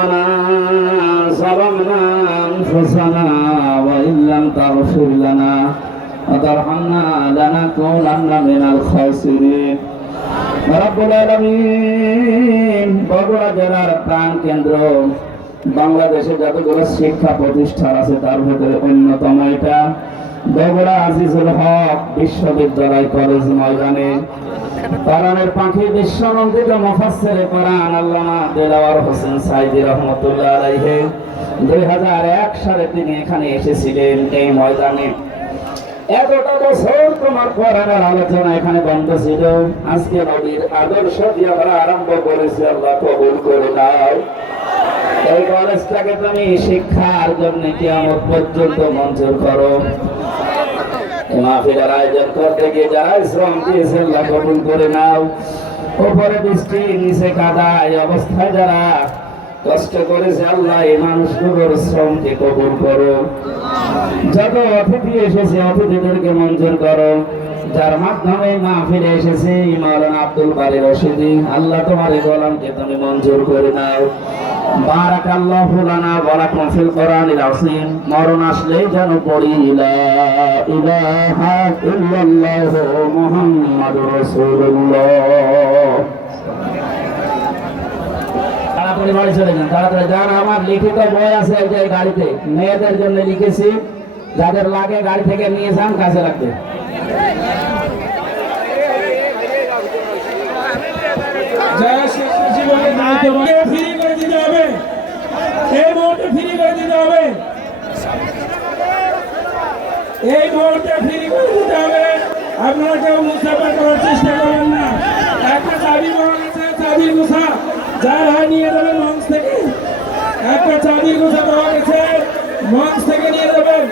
ربنا ظلمنا أنفسنا وإن لم تغفر لنا وترحمنا لنكونن من الخاسرين রব্বুল আলামিন বগুড়া জেলার প্রাণ কেন্দ্র বাংলাদেশে যতগুলো শিক্ষা প্রতিষ্ঠান আছে তার ভিতরে অন্যতম এটা বগুড়া আজিজুল হক বিশ্ববিদ্যালয় কলেজ ময়দানে কোরআনের পাখি বিশ্বনন্দিত মুফাসসিরে কোরআন আল্লামা দেলাওয়ার হোসেন সাইদি রহমাতুল্লাহ আলাইহি 2001 সালে তিনি এখানে এসেছিলেন এই ময়দানে। এতটা বছর তোমার কোরআনের আলোচনা এখানে বন্ধ ছিল, আজকে নবীর আদর্শ দিয়ে আমরা আরম্ভ করেছি, আল্লাহ কবুল করে নাও। এই কলেজটাকে তুমি শিক্ষার জন্য কিয়ামত পর্যন্ত মঞ্জুর করো। মাহফিলের আয়োজন করতে গিয়ে যারা শ্রম দিয়েছে আল্লাহ কবুল করে নাও। উপরে বৃষ্টি নিচে কাদা এই অবস্থায় যারা কষ্ট করেছে আল্লাহ এই মানুষগুলোর শ্রমকে কবুল করো। যত অতিথি এসেছে অতিথিদেরকে মঞ্জুর করো, যার মাধ্যমে মাহফিলে এসেছে মাওলানা আব্দুল বারী রশিদি, আল্লাহ তোমার এই গোলামকে তুমি মঞ্জুর করে নাও। বারাকাল্লাহু লানা ওয়া লাকুম ফিল কোরআনিল আযীম। মরণ আসলেই যেন পড়ি লা ইলাহা ইল্লাল্লাহু মুহাম্মাদুর রাসূলুল্লাহ। তাড়াতাড়ি বাড়ি চলে যান, তাড়াতাড়ি যান। আমার লিখিত বই আছে এই যে গাড়িতে, মেয়েদের জন্য লিখেছি, যাদের লাগে গাড়ি থেকে নিয়ে যান, কাছে রাখতে। এই মুহূর্তে ফ্রি করে দিতে হবে। আপনারা কেউ মুসাফা করার চেষ্টা করবেন না। একটা চাবি পাওয়া গেছে, চাবির গুছা যার হয় নিয়ে যাবেন মঞ্চ থেকে। একটা চাবির গুছা পাওয়া গেছে, মঞ্চ থেকে নিয়ে যাবেন।